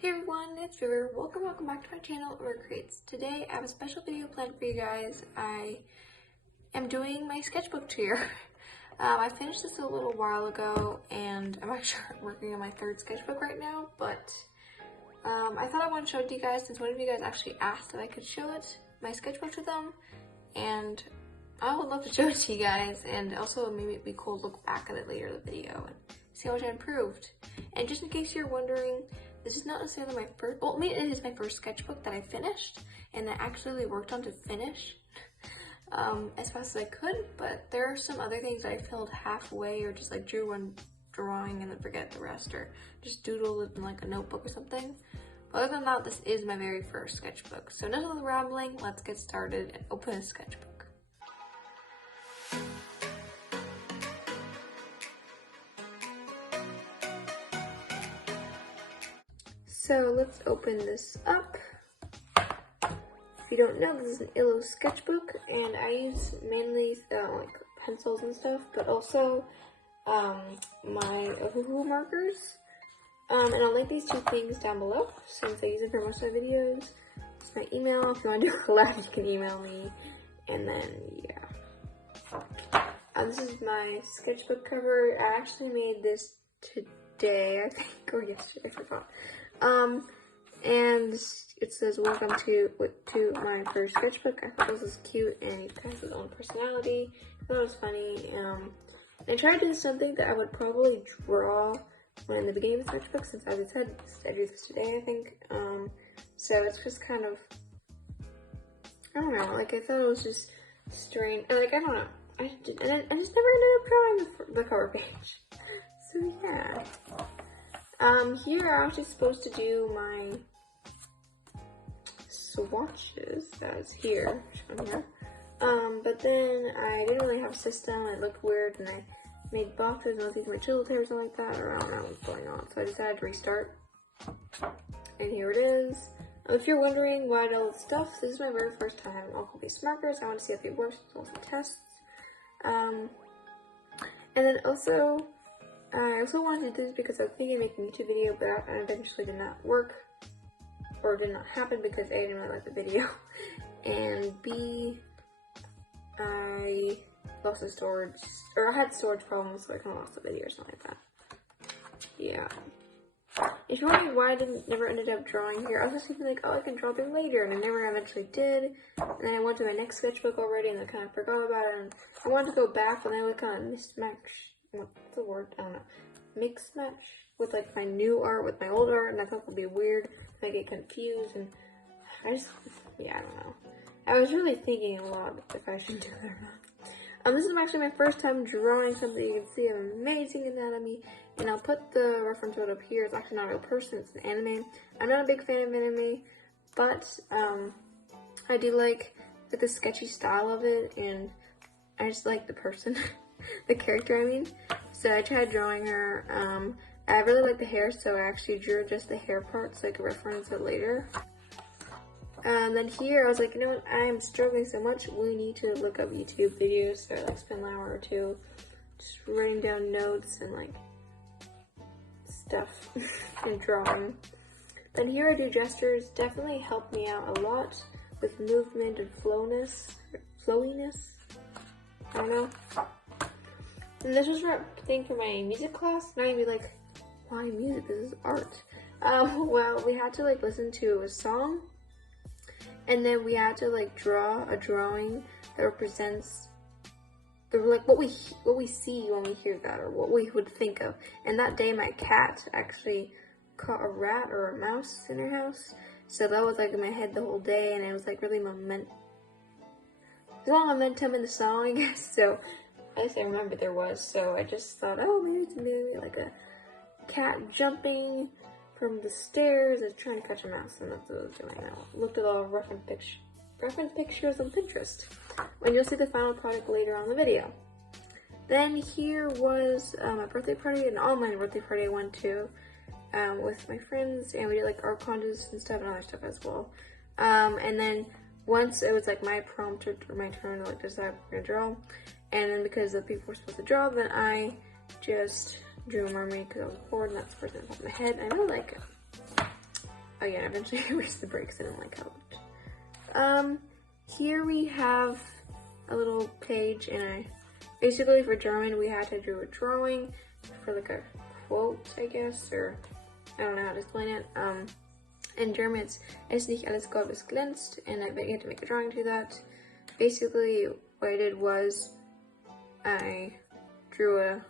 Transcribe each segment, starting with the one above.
Hey everyone, it's River. Welcome back to my channel, RiverCreates. Today I have a special video planned for you guys. I am doing my sketchbook tour. I finished this a little while ago and I'm actually working on my third sketchbook right now, but I thought I wanted to show it to you guys since one of you guys actually asked if I could show my sketchbook to them, and I would love to show it to you guys, and also maybe it'd be cool to look back at it later in the video and see how much I improved. And just in case you're wondering, this is not necessarily my first, well, I mean, it is my first sketchbook that I finished and I actually worked on to finish as fast as I could, but there are some other things that I filled halfway or just like drew one drawing and then forget the rest, or just doodled it in like a notebook or something. But other than that, this is my very first sketchbook. So enough of the rambling, let's get started and open a sketchbook. So let's open this up. If you don't know, this is an Illo sketchbook, and I use mainly like pencils and stuff, but also my Google markers. And I'll link these two things down below since I use it for most of my videos. It's my email. If you want to do a collab, you can email me. And then, yeah. This is my sketchbook cover. I actually made this today, I think, or yesterday, I forgot. And it says, welcome to my first sketchbook. I thought this was cute, and it has its own personality. I thought it was funny. I tried to do something that I would probably draw when in the beginning of the sketchbook, since as I said, I drew this today, I think. So it's just kind of, I don't know, like I thought it was just strange, and like, I don't know. I just never ended up drawing the cover page. So yeah. Here I'm actually supposed to do my swatches that's here, but then I didn't really have a system, it looked weird, and I made boxes and I was using my chisel tape or something like that, or I don't know what's going on, so I decided to restart, and here it is. If you're wondering why I did all this stuff, this is my very first time having all these markers. I want to see if it works, do some tests, and then also, I also wanted to do this because I was thinking of making a YouTube video, but that eventually did not work, or did not happen because A, I didn't really like the video, and B, I lost the storage, or I had storage problems, so I kind of lost the video or something like that. Yeah. If you're wondering why I never ended up drawing here, I was just thinking like, oh, I can draw there later, and I never eventually did. And then I went to my next sketchbook already, and I kind of forgot about it, and I wanted to go back, and I would kind of mismatch. What's the word? I don't know. Mix match with like my new art with my old art, and I thought it would be weird. And I get confused, and I just, yeah, I don't know. I was really thinking a lot if I should do it or not. This is actually my first time drawing something. You can see an amazing anatomy, and I'll put the reference photo up here. It's actually not a real person, it's an anime. I'm not a big fan of anime, but I do like the sketchy style of it, and I just like the person. The character, I mean. So I tried drawing her. I really like the hair, so I actually drew just the hair part so I could reference it later. And then here I was like, you know what, I am struggling so much, we need to look up YouTube videos. So I like spend an hour or two just writing down notes and like stuff and drawing. Then here I do gestures, definitely helped me out a lot with movement and flowiness. I don't know. And this was a thing for my music class. Now you'd be like, why music? This is art. Well, we had to like listen to a song, and then we had to like draw a drawing that represents like what we see when we hear that, or what we would think of. And that day, my cat actually caught a rat or a mouse in her house, so that was like in my head the whole day, and it was like really momentum in the song, I guess. So I guess I remember there was, so I just thought, oh, maybe it's maybe like a cat jumping from the stairs and trying to catch a mouse, and that's what I was doing. I looked at all reference pictures on Pinterest, and you'll see the final product later on in the video. Then here was my birthday party, an online birthday party I went to with my friends, and we did like art contests and stuff and other stuff as well. And then once it was like my prompt or my turn to like decide what we're gonna draw, and then because the people were supposed to draw, then I just drew a mermaid because I was bored, and that's the first thing that popped in my head. I really like it. Oh yeah, and eventually I erased the breaks. I don't like how it looked. Here we have a little page, and basically for German we had to do a drawing for like a quote, I guess, or I don't know how to explain it. In German it's "Es nicht alles Gold was glänzt," and I had to make a drawing to that. Basically what I did was I drew a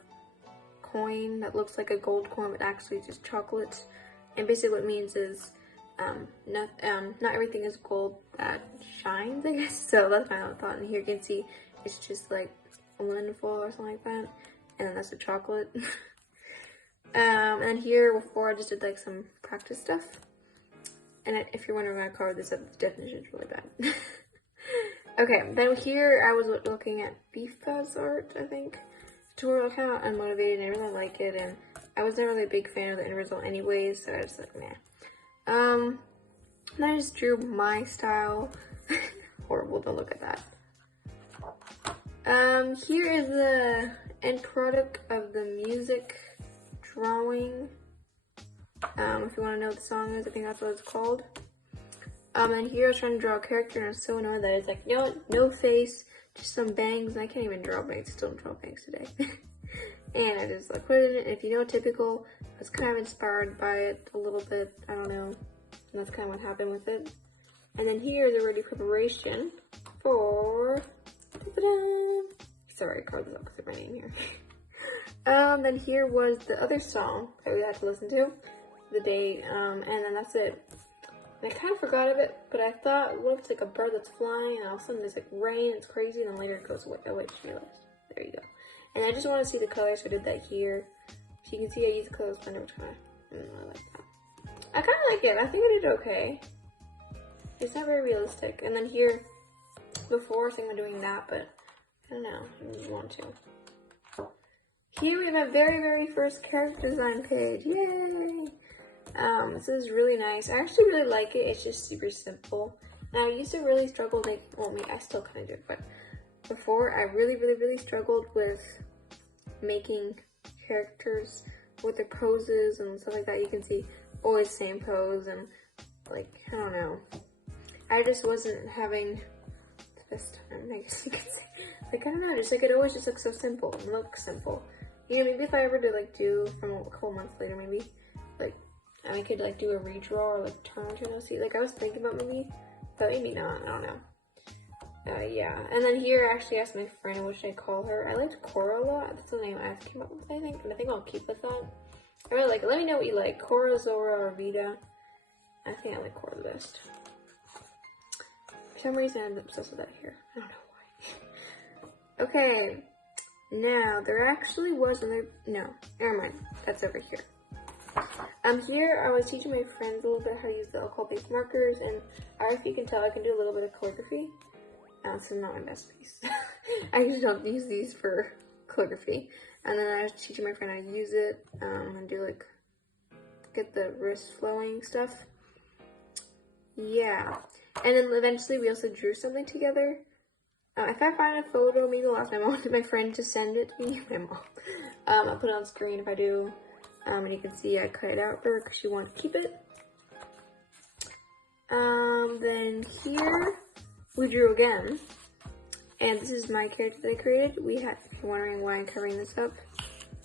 coin that looks like a gold coin but actually it's just chocolate, and basically what it means is not everything is gold that shines, I guess. So that's my own thought. And here you can see it's just like aluminum foil or something like that, and then that's the chocolate. And here before I just did like some practice stuff, and if you're wondering why I covered this up, the definition is really bad. Okay, then here I was looking at BuJo's art, I think, tutorial. Kind of unmotivated, and I really like it, and I wasn't really a big fan of the end result anyways, so I was like, meh. And I just drew my style. Horrible, don't look at that. Here is the end product of the music drawing. If you want to know what the song is, I think that's what it's called. And here I was trying to draw a character, and I was so annoyed that it's like, you know what, no face, just some bangs, and I can't even draw bangs. I still don't draw bangs today. And I just like put it in it. If you know typical, I was kind of inspired by it a little bit, I don't know, and that's kind of what happened with it. And then here is already preparation for, sorry, I carved this up because of my name here. Then here was the other song that we had to listen to the day, and then that's it. And I kind of forgot of it, but I thought, what if it's like a bird that's flying, and all of a sudden there's like rain, it's crazy, and then later it goes away. Oh, wait, there you go. And I just want to see the colors, so I did that here. So you can see I used the colors blender, which kind of, I like that. I kind of like it. I think I did okay. It's not very realistic. And then here, before, I think I'm doing that, but I don't know. I didn't want to. Here we have a very, very first character design page. Yay! This is really nice. I actually really like it. It's just super simple. And I used to really struggle, like, well, I still kind of do it, but before I really struggled with making characters with their poses and stuff like that. You can see always the same pose, and like, I don't know. I just wasn't having the best time, I guess you could say. Like, I don't know, just like it always just looks so simple and looks simple. Yeah, maybe if I ever did like do from a couple months later, maybe like I could like do a redraw or like turn to an OC. Like I was thinking about maybe, but maybe not, I don't know. Yeah, and then here I actually asked my friend what should I call her. I liked Cora a lot. That's the name I came up with, I think, and I think I'll keep with that. I really like it. Let me know what you like, Cora, Zora, or Vita. I think I like Cora the best. For some reason I'm obsessed with that here. I don't know why. Okay, now there actually was another, no, never mind, that's over here. Here I was teaching my friends a little bit how to use the alcohol-based markers, and I don't know if you can tell, I can do a little bit of calligraphy. This is not my best piece. I usually don't use these for calligraphy. And then I was teaching my friend how to use it, and do like, get the wrist flowing stuff. Yeah. And then eventually we also drew something together. If I find a photo, maybe I'll ask my friend to send it to me. My mom. I'll put it on screen if I do. And you can see I cut it out for her because she wanted to keep it. Then here we drew again. And this is my character that I created. If you're wondering why I'm covering this up,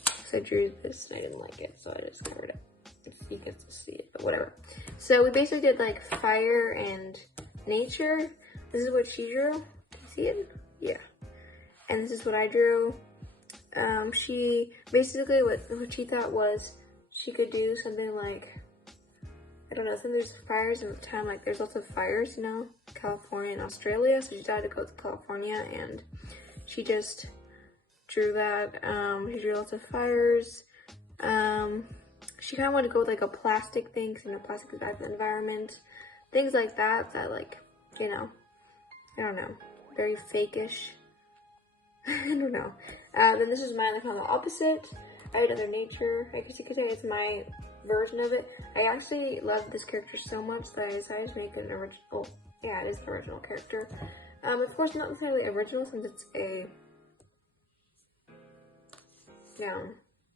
because I drew this and I didn't like it, so I just covered it. If you can still see it, but whatever. So we basically did like fire and nature. This is what she drew. Can you see it? Yeah. And this is what I drew. She basically what she thought was she could do something like, I don't know, since there's fires in the town, like there's lots of fires, you know, California and Australia, so she decided to go to California, and she just drew that. She drew lots of fires. She kind of wanted to go with like a plastic thing, because, you know, plastic is bad for the environment. Things like that, like, you know, I don't know, very fake-ish. I don't know. Then this is mine, like on the opposite. I had another nature. I guess you could say it's my version of it. I actually love this character so much that I decided to make an original. Yeah, it is an original character. Of course, not necessarily original since it's a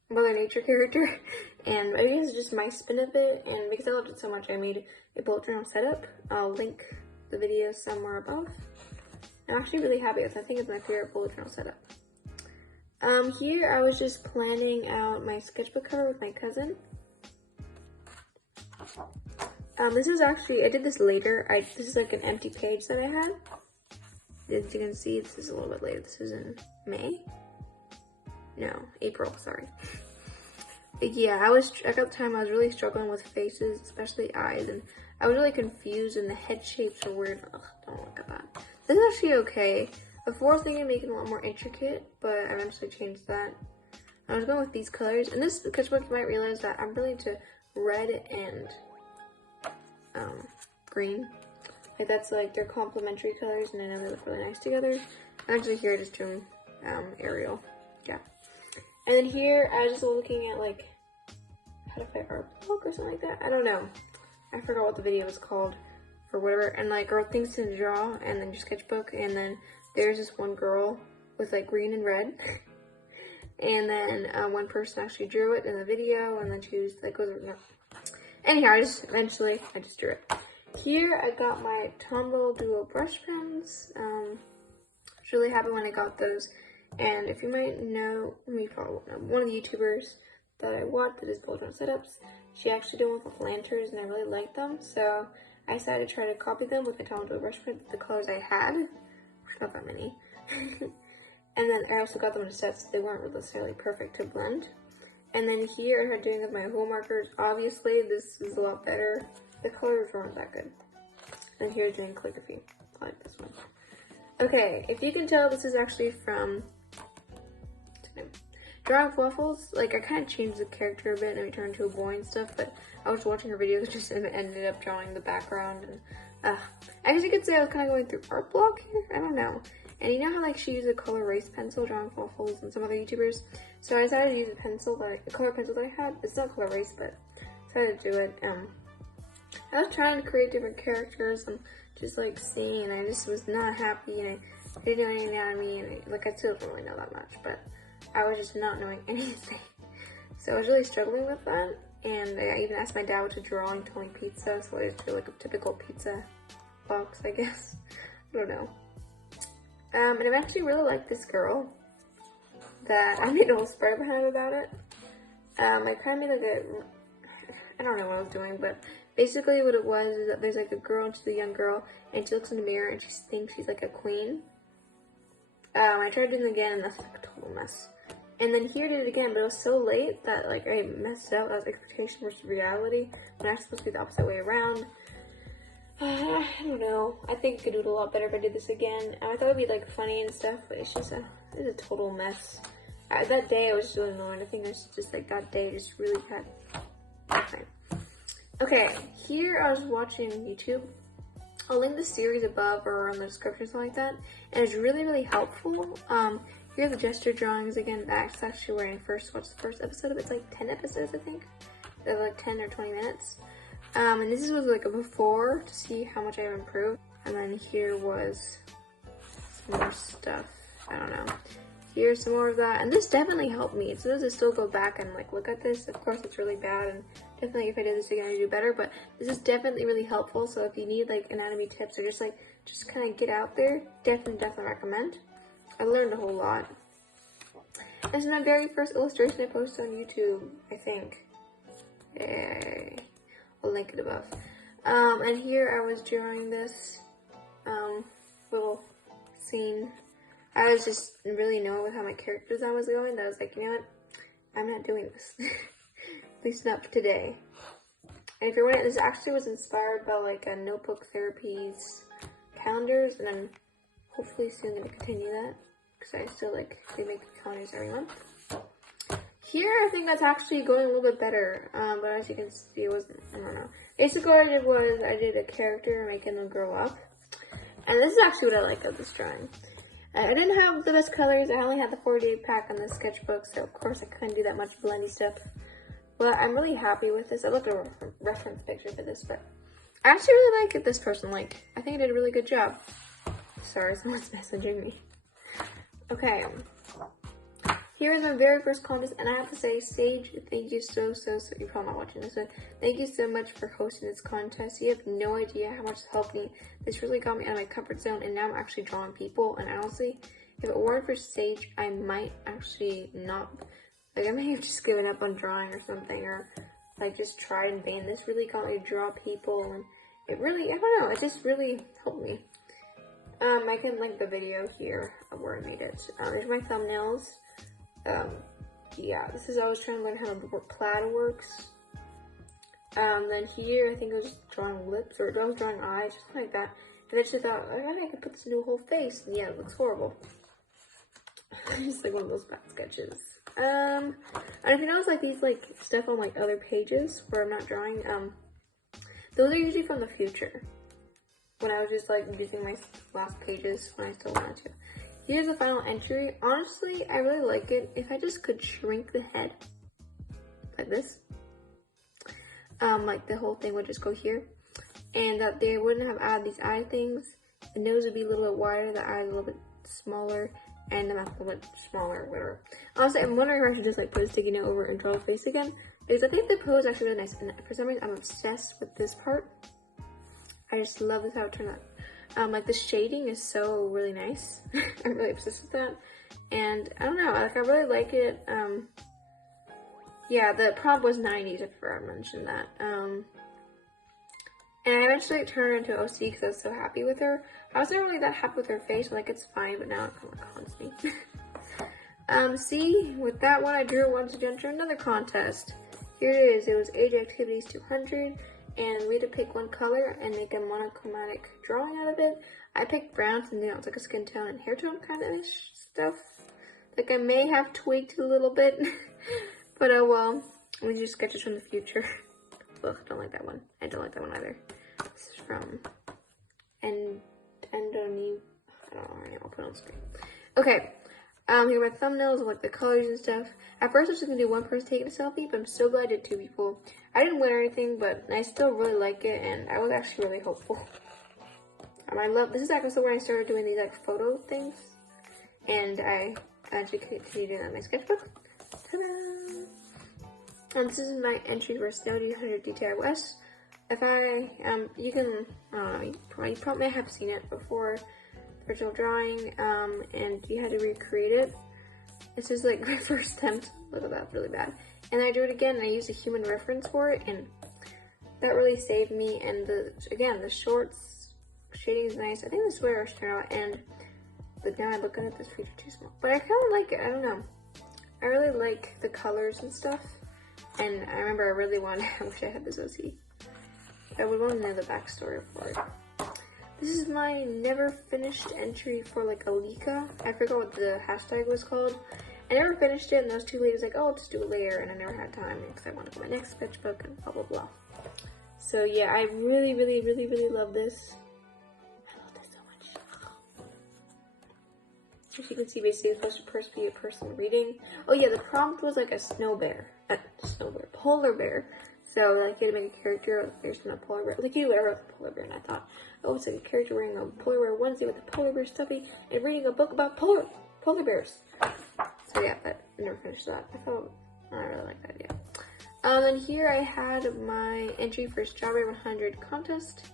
Mother Nature character. And I guess it's just my spin of it, and because I loved it so much, I made a bullet journal setup. I'll link the video somewhere above. I'm actually really happy with it. I think it's my favorite bullet journal setup. Here I was just planning out my sketchbook cover with my cousin. This is actually, I did this later. This is like an empty page that I had. As you can see, this is a little bit later. This was in May? No, April, sorry. But yeah, at the time I was really struggling with faces, especially eyes, and I was really confused and the head shapes are weird. Ugh, don't look at that. This is actually okay. Before I was thinking of making it a lot more intricate, but I eventually changed that. I was going with these colors, and this sketchbook, you might realize that I'm really into red and green. Like that's like they're complementary colors, and I know they look really nice together. I'm actually here just doing Arial, yeah. And then here I was just looking at like how to fight art block or something like that. I don't know. I forgot what the video was called or whatever. And like or things to draw, and then your sketchbook, and then there's this one girl with like green and red. And then one person actually drew it in the video, and then she was like, no. Anyhow, I just drew it. Here I got my Tombow Duo brush pens. I was really happy when I got those. And if you might know, you probably know, one of the YouTubers that I watch that is BuJo Set-Ups, she actually did one with lanterns, and I really liked them. So I decided to try to copy them with my Tombow Duo brush pens, the colors I had. Not that many. And then I also got them in sets, so they weren't necessarily perfect to blend. And then here I started doing with my hole markers. Obviously, this is a lot better. The colors weren't that good. And here doing calligraphy. I like this one. Okay, if you can tell, this is actually from Drawing Waffles. Like, I kind of changed the character a bit and we turned into a boy and stuff, but I was watching her videos and just ended up drawing the background. And I guess you could say I was kind of going through art block here. I don't know. And you know how like she used a color erase pencil, Drawing Waffles, and some other YouTubers? So I decided to use a pencil, the color pencil that I had. It's not color erase, but I decided to do it. I was trying to create different characters and just like seeing, and I just was not happy, and I didn't know any anatomy, and I still don't really know that much, but I was just not knowing anything. So I was really struggling with that, and I even asked my dad what to draw and told me pizza, so I just drew like a typical pizza box, I guess. I don't know. And I actually really like this girl that I made a whole spread behind about it. I kind of made like I don't know what I was doing, but basically what it was is that there's like a girl, and she's a young girl, and she looks in the mirror and she thinks she's like a queen. I tried doing it again, and that's like a total mess. And then here I did it again, but it was so late that like I messed it up. That was expectation versus reality, when it's supposed to be the opposite way around. I don't know. I think I could do it a lot better if I did this again. I thought it would be like funny and stuff, but it's just it's a total mess. That day I was just really annoyed. I think I was just like that day just really had. Okay, here I was watching YouTube. I'll link the series above or in the description or something like that. And it's really, really helpful. Here are the gesture drawings again. That's actually where I first watched the first episode of it. It's like 10 episodes, I think. They're like 10 or 20 minutes. And this was like a before to see how much I have improved. And then here was some more stuff. I don't know. Here's some more of that. And this definitely helped me. So does it still go back and like look at this? Of course it's really bad, and definitely if I did this again I'd do better, but this is definitely really helpful. So if you need like anatomy tips or just kind of get out there, definitely recommend. I learned a whole lot. This is my very first illustration I posted on YouTube, I think. Yay. I'll link it above. And here I was drawing this little scene. I was just really knowing with how my character design was going that I was like, you know what? I'm not doing this. At least not today. And if you're wondering, this actually was inspired by like a Notebook Therapies calendars, and I'm hopefully soon going to continue that because I still they make calendars every month. Here, I think that's actually going a little bit better, but as you can see, it wasn't, I don't know. Basically what I did was, I did a character making them grow up, and this is actually what I like of this drawing. I didn't have the best colors. I only had the 48 pack on the sketchbook, so of course I couldn't do that much blendy stuff. But I'm really happy with this. I looked at a reference picture for this, but I actually really like it this person. I think I did a really good job. Sorry, someone's messaging me. Okay. Here is my very first contest, and I have to say, Sage, thank you so, you're probably not watching this, but thank you so much for hosting this contest. You have no idea how much it's helped me. This really got me out of my comfort zone, and now I'm actually drawing people, and honestly, if it weren't for Sage, I might actually not, like, I may have just given up on drawing or something, or, like, just tried in vain. This really got me to draw people, and it really, I don't know, it just really helped me. I can link the video here of where I made it. There's my thumbnails. Yeah, this is, I was trying to learn how the plaid works. Then here, I think I was drawing lips, or I was drawing eyes, just like that. And I just thought, I could put this into a whole face. And yeah, it looks horrible. Just like one of those bad sketches. And if you notice, like, these, like, stuff on, like, other pages where I'm not drawing, those are usually from the future. When I was just, like, using my last pages when I still wanted to. Here's the final entry. Honestly, I really like it. If I just could shrink the head like this, like the whole thing would just go here, and that they wouldn't have added these eye things. The nose would be a little bit wider, the eyes a little bit smaller, and the mouth a little bit smaller, whatever. Honestly, I'm wondering if I should just like put a sticky note over and draw the face again, because I think the pose is actually really nice, and for some reason I'm obsessed with this part. I just love this how it turned out. Like the shading is so really nice. I'm really obsessed with that. And I don't know, like I really like it. Yeah, the prompt was 90s, I forgot to mention that. And I eventually turned her into OC because I was so happy with her. I wasn't really that happy with her face, like it's fine, but now it kind of haunts me. See, with that one I drew once to enter another contest. Here it is, it was Age Activities 200. And we had to pick one color and make a monochromatic drawing out of it. I picked brown and then it was like a skin tone and hair tone kind of stuff. Like I may have tweaked a little bit, but oh well. We just sketches from the future. Ugh, I don't like that one. I don't like that one either. This is from Endoni. I don't know her name. I'll put it on screen. Okay. Here are my thumbnails of like the colors and stuff. At first I was just gonna do one person taking a selfie, but I'm so glad I did two people. I didn't win anything, but I still really like it, and I was actually really hopeful. I love, this is actually when I started doing these like photo things, and I actually continue doing that in my sketchbook. Ta-da! And this is my entry for 1700 DTI If you can, I don't know, you probably have seen it before. Virtual drawing, and you had to recreate it. This is like my first attempt. Look at that, really bad. And I drew it again, and I used a human reference for it, and that really saved me. And again, the shorts shading is nice. I think this is where I should turn out. But now I look at this feature too small. But I kind of like it. I don't know. I really like the colors and stuff. And I remember I really wanted. I wish I had this OC. I would want to know the backstory for it. This is my never finished entry for like Alika. I forgot what the hashtag was called. I never finished it, and those two ladies like, oh, I'll just do it later, and I never had time because I wanted to get my next sketchbook and blah blah blah. So yeah, I really love this. I love this so much. As you can see, basically it's supposed to be a person reading. Oh yeah, the prompt was like a polar bear. So like you had to make a character based on a polar bear. Like you do whatever with a polar bear, and I thought, oh, it's like a character wearing a polar bear onesie with a polar bear stuffy and reading a book about polar bears. So yeah, I never finished that. I really like that idea. And here I had my entry for Strawberry 100 contest.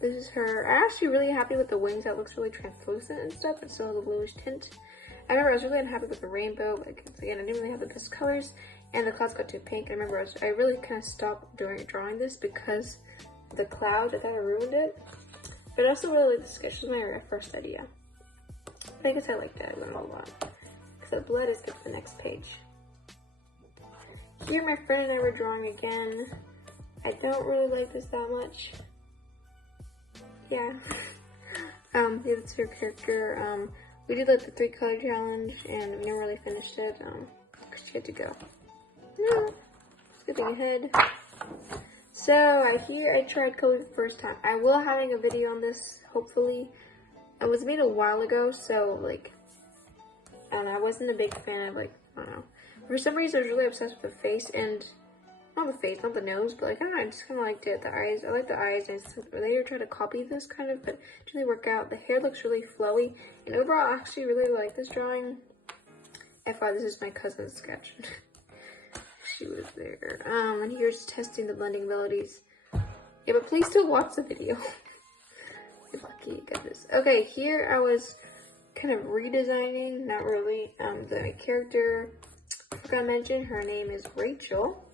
This is her. I'm actually really happy with the wings. That looks really translucent and stuff. It's still the bluish tint. I remember I was really unhappy with the rainbow. Like again, I didn't really have the best colors. And the clouds got too pink. I remember I really kind of stopped drawing this because the cloud, I kind of ruined it. But I also really like the sketch. This was my first idea. But I guess I liked it. I learned a lot. Because the blood is good for the next page. Here my friend and I were drawing again. I don't really like this that much. Yeah. It's her character. We did like the 3-color challenge and we never really finished it. Because she had to go. Skipping ahead. So here I tried coding for the first time. I will having a video on this, hopefully. It was made a while ago, so like, I don't know, I wasn't a big fan of like, I don't know. For some reason I was really obsessed with the face and, not the face, not the nose, but like, I don't know, I just kind of liked it. The eyes, I like the eyes. They were trying to copy this kind of, but it didn't really work out. The hair looks really flowy, and overall I actually really like this drawing. FYI, this is my cousin's sketch. She was there. And here's testing the blending abilities. Yeah, but please still watch the video. You're lucky you get this. Okay, here I was kind of redesigning, not really, the character. I forgot to mention, her name is Rachel.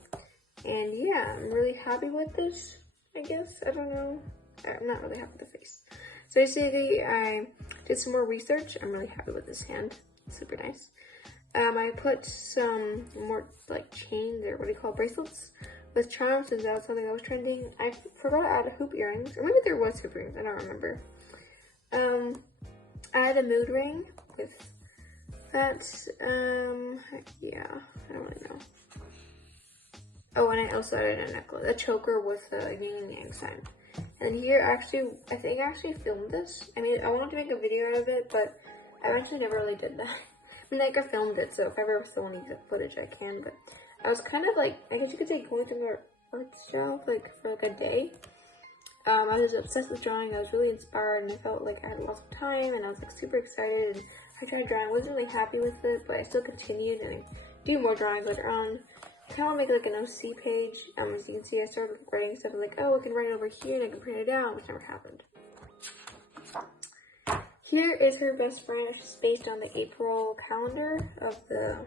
And yeah, I'm really happy with this, I guess. I don't know. I'm not really happy with the face. So basically, I did some more research. I'm really happy with this hand. It's super nice. I put some more like chains, or what do you call it, bracelets with charms, since that was something that was trending. I forgot to add hoop earrings, or maybe there was hoop earrings, I don't remember. I had a mood ring with that, yeah, I don't really know. Oh, and I also added a necklace, a choker with a yin and yang sign. And here, actually, I think I actually filmed this. I mean, I wanted to make a video out of it, but I actually never really did that. I mean, like, I filmed it, so if I ever still need the footage, I can, but I was kind of like, I guess you could say going through the art style, like, for like a day. I was obsessed with drawing. I was really inspired, and I felt like I had lots of time, and I was like super excited, and I tried drawing. I wasn't really happy with it, but I still continued, and I do more drawing later on. I kind of want to make like an OC page. As you can see, I started writing stuff like, oh, I can write it over here, and I can print it out, which never happened. Here is her best friend. It's based on the April calendar of the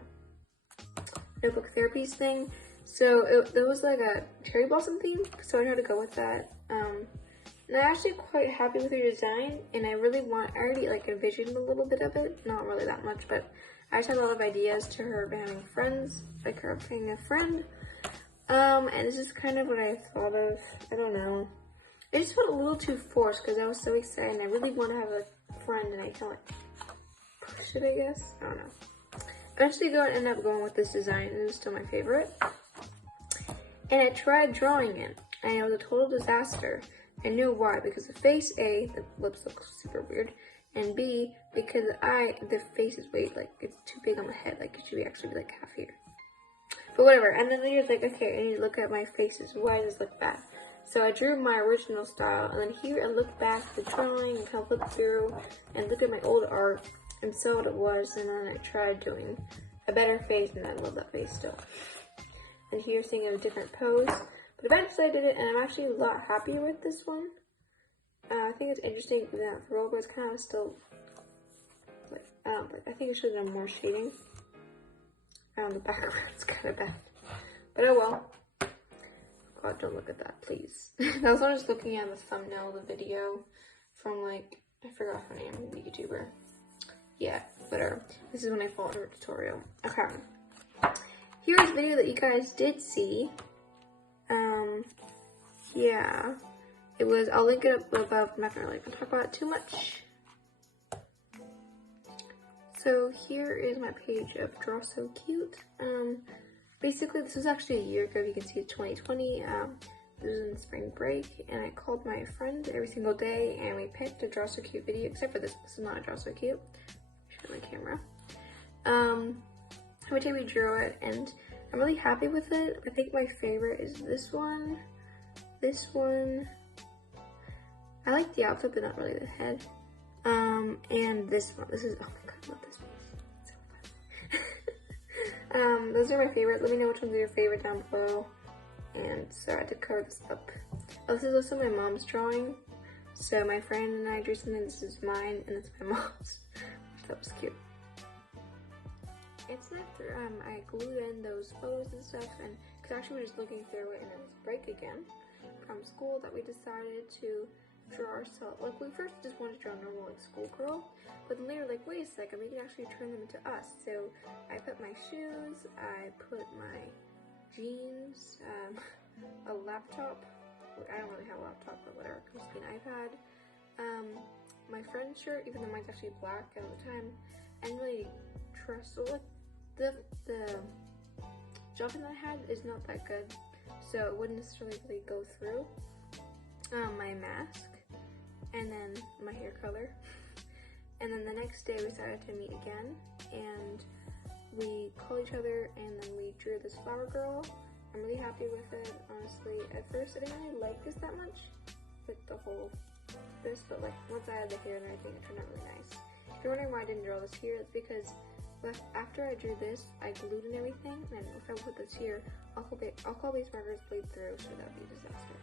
notebook therapies thing. So there was like a cherry blossom theme, so I tried to go with that. And I'm actually quite happy with her design, and I already like envisioned a little bit of it, not really that much, but I just had a lot of ideas to her having friends, like her being a friend. And this is kind of what I thought of. I don't know. It just felt a little too forced because I was so excited and I really want to have a friend, and I kind of like pushed it, I guess. I don't know. Eventually I ended up going with this design, and it's still my favorite. And I tried drawing it, and it was a total disaster. I know why, because the face, A, the lips look super weird, and B, because the face is way, like, it's too big on the head, like, it should actually be, like, half here. But whatever, and then later, like, okay, I need to look at my faces, why does this look bad? So I drew my original style, and then here I looked back at the drawing, and kind of looked through, and looked at my old art, and saw what it was, and then I tried doing a better face, and I love that face still. And here's seeing a different pose. But eventually I did it, and I'm actually a lot happier with this one. I think it's interesting that the roller is kind of still, like, I think it should have done more shading. The background's kind of bad. But oh well. God, don't look at that, please. I was just looking at the thumbnail of the video from, like, I forgot her name, the YouTuber. Yeah, whatever. This is when I followed her tutorial. Okay. Here's a video that you guys did see. Yeah, it was, I'll link it up above. I'm not gonna really talk about it too much. So here is my page of Draw So Cute. Basically this was actually a year ago. You can see it's 2020. It was in spring break, and I called my friend every single day, and we picked a Draw So Cute video, except for this. This is not a Draw So Cute. Show my camera. Every time we drew it, and I'm really happy with it. I think my favorite is this one. This one. I like the outfit, but not really the head. And this one. This is, oh my god, I love this one. So fun. Those are my favorite. Let me know which ones are your favorite down below. And so I had to cover this up. Oh, this is also my mom's drawing. So my friend and I drew something. This is mine, and it's my mom's. That was cute. It's after I glued in those photos and stuff, and because actually we were just looking through it, and it was break again from school, that we decided to draw ourselves. Like, we first just wanted to draw a normal, like, schoolgirl, but then later, like, wait a second, we can actually turn them into us. So I put my shoes, I put my jeans, a laptop. I don't really have a laptop, but whatever, it comes to be an iPad. My friend's shirt, even though mine's actually black at the time, and really trust. So like the jumping that I had is not that good, so it wouldn't necessarily really go through. My mask, and then my hair color, and then the next day we decided to meet again, and we called each other, and then we drew this flower girl. I'm really happy with it, honestly. At first I didn't really like this that much, with the whole this, but like once I had the hair and everything, it turned out really nice. If you're wondering why I didn't draw this here, it's because But after I drew this, I glued and everything, and if I put this here, I'll call these markers bleed through, so that would be a disaster.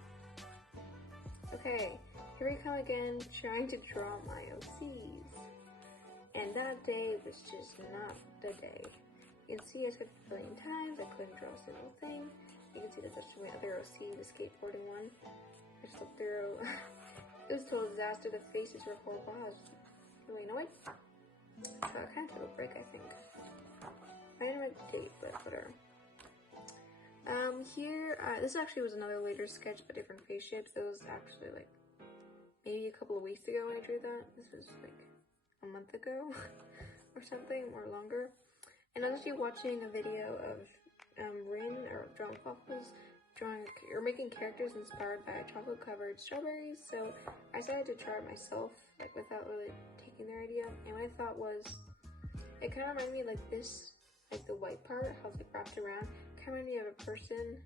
Okay, here we come again, trying to draw my OCs. And that day was just not the day. You can see I skipped a billion times, I couldn't draw a single thing. You can see that's actually my other OC, the skateboarding one. I just looked through. It was a total disaster, the faces were horrible. I was really annoyed. So I kind of took a break, I think. I didn't write the date, but whatever. Here, this actually was another later sketch, but different face shapes. It was actually like maybe a couple of weeks ago when I drew that. This was like a month ago or something, or longer. And I was actually watching a video of Rin, or Drunk Waffles, drawing or making characters inspired by chocolate-covered strawberries. So I decided to try it myself, like without really taking their idea. And what I thought was, it kind of reminded me of like this, like the white part, how it's like wrapped around. Kind of reminded me of a person,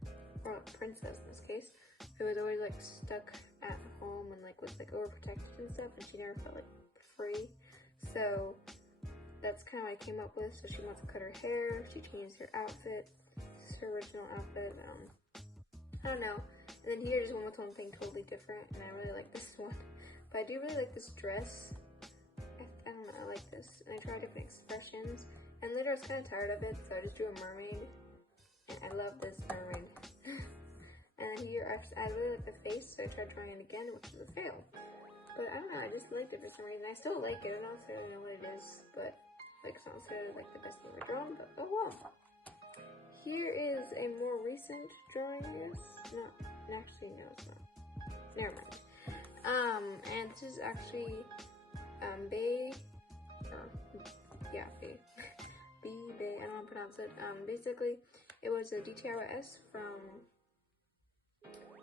or a princess in this case, who was always like stuck at home and like was like overprotected and stuff, and she never felt like free. So that's kind of what I came up with. So she wants to cut her hair, she changed her outfit, this is her original outfit. I don't know. And then here's one with something totally different, and I really like this one. But I do really like this dress. I don't know, I like this. And I tried different expressions, and later I was kind of tired of it, so I just drew a mermaid. And I love this mermaid. And then here, I really like the face, so I tried drawing it again, which was a fail. But I don't know, I just liked it for some reason. I still like it, I don't necessarily know what it is, but like it's not necessarily like the best thing I've drawn, but oh well. Here is a more recent drawing, I guess. No, actually, no, it's not. Never mind. And this is actually, Bae, or, yeah, Bae. Bae, I don't know how to pronounce it. Basically, it was a DTRS from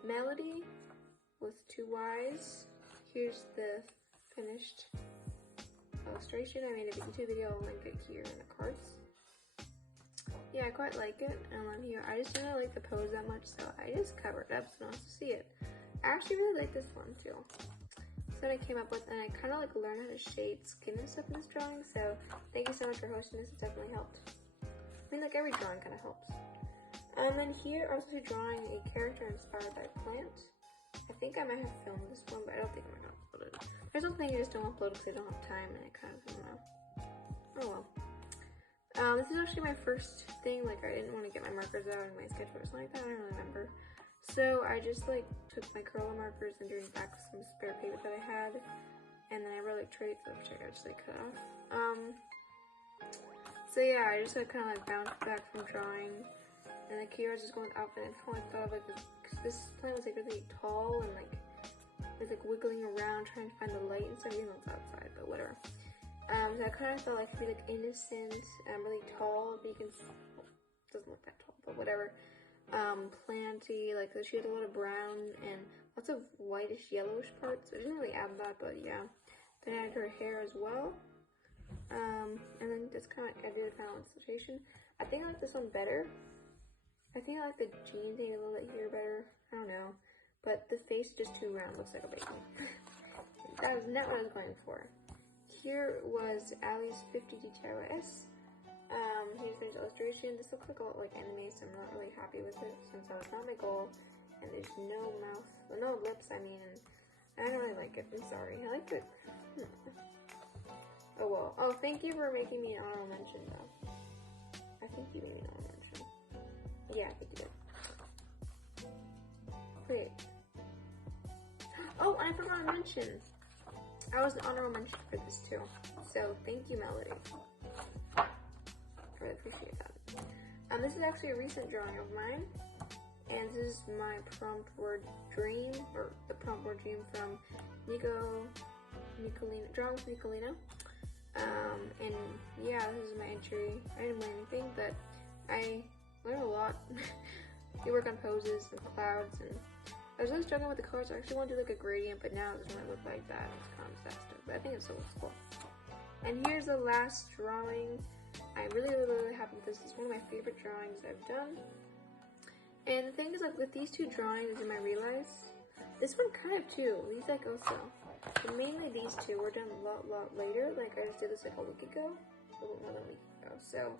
Melody with 2 Y's. Here's the finished illustration. I made a YouTube video, I'll link it here in the cards. Yeah, I quite like it. And on here, I just didn't like the pose that much, so I just covered it up so no one has to see it. I actually really like this one too. So then I came up with, and I kind of like learned how to shade skin and stuff in this drawing, so thank you so much for hosting this, it definitely helped. I mean, like every drawing kind of helps. And then here, I was actually drawing a character inspired by a plant. I think I might have filmed this one, but I don't think I'm gonna upload it. There's something I just don't upload because I don't have time, and I kind of don't know. Oh well. This is actually my first thing, like I didn't want to get my markers out in my sketchbook or something like that, I don't really remember. So I just like took my curler markers and drew back some spare paper that I had, and then I wrote like traits, which I just like cut off. So yeah, I just like kind of like bounced back from drawing, and like here I was just going with outfit, and I thought of like this plant was like really tall and like it was like wiggling around trying to find the light and stuff, even though it's outside, but whatever. So I kind of felt like really like innocent, really tall, but you can, well, it doesn't look that tall, but whatever. Planty, like she had a lot of brown and lots of whitish yellowish parts. I didn't really add that, but yeah. Then I added her hair as well. And then just kind of like I did the final illustration. I think I like this one better. I think I like the jean thing a little bit here better. I don't know. But the face is just too round, looks like a baby. That was not what I was going for. Here was Allie's 50 DTRS. Here's finished illustration. This looks like a lot like anime, so I'm not really happy with it since that was not my goal. And there's no mouth, well, no lips, I mean. I don't really like it, I'm sorry. I like it. Oh well. Oh, thank you for making me an honorable mention though. I think you made me an honorable mention. Yeah, I think you did. Wait. Oh, I forgot to mention. I was an honorable mention for this too. So thank you, Melody. I really appreciate that. This is actually a recent drawing of mine. And this is my prompt word dream, or the prompt word dream from Nicolina, drawing with Nicolina. And yeah, this is my entry. I didn't learn anything, but I learned a lot. You work on poses and clouds, and I was really struggling with the colors. I actually want to do like a gradient, but now it doesn't really look like that. It's kind of disaster, but I think it still looks cool. And here's the last drawing. I'm really happy with this. It's one of my favorite drawings I've done. And the thing is, like with these 2 drawings in my realize, this one kind of too. These like also, but mainly these 2 were done a lot later. Like I just did this like a week ago, a little more than a week. ago, so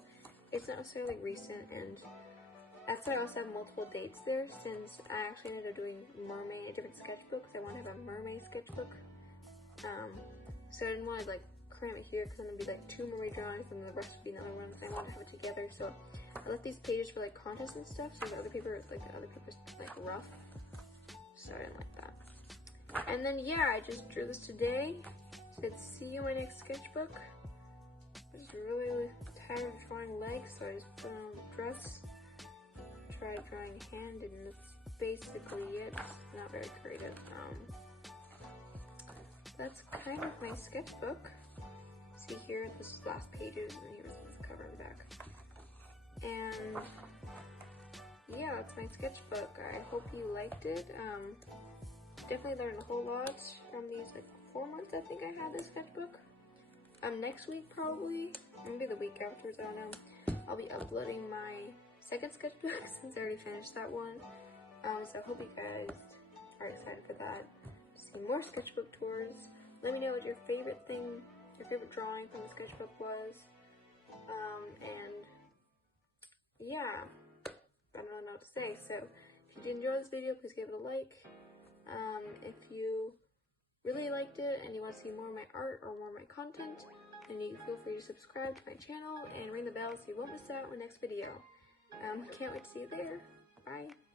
it's not necessarily recent, and that's why I also have multiple dates there, since I actually ended up doing a different sketchbook, because I want to have a mermaid sketchbook. So I didn't want to like cram it here, because then it'd be like 2 mermaid drawings and the rest would be another one, so I want to have it together. So I left these pages for like contests and stuff, so the other paper's like rough, so I didn't like that. And then yeah, I just drew this today. Said see you in my next sketchbook. I was really tired of drawing legs, so I just put on a dress. Tried drawing a hand, and that's basically it. It's not very creative. That's kind of my sketchbook. See here, this is last pages, and here's the cover and back. And yeah, that's my sketchbook. I hope you liked it. Definitely learned a whole lot from these like 4 months I think I had this sketchbook. Next week probably, maybe the week afterwards, I don't know. I'll be uploading my second sketchbook since I already finished that one. So I hope you guys are excited for that. To see more sketchbook tours. Let me know what your favorite drawing from the sketchbook was. And yeah, I don't really know what to say. So if you did enjoy this video, please give it a like. If you really liked it and you want to see more of my art or more of my content, then you feel free to subscribe to my channel and ring the bell so you won't miss out on my next video. Can't wait to see you there. Bye.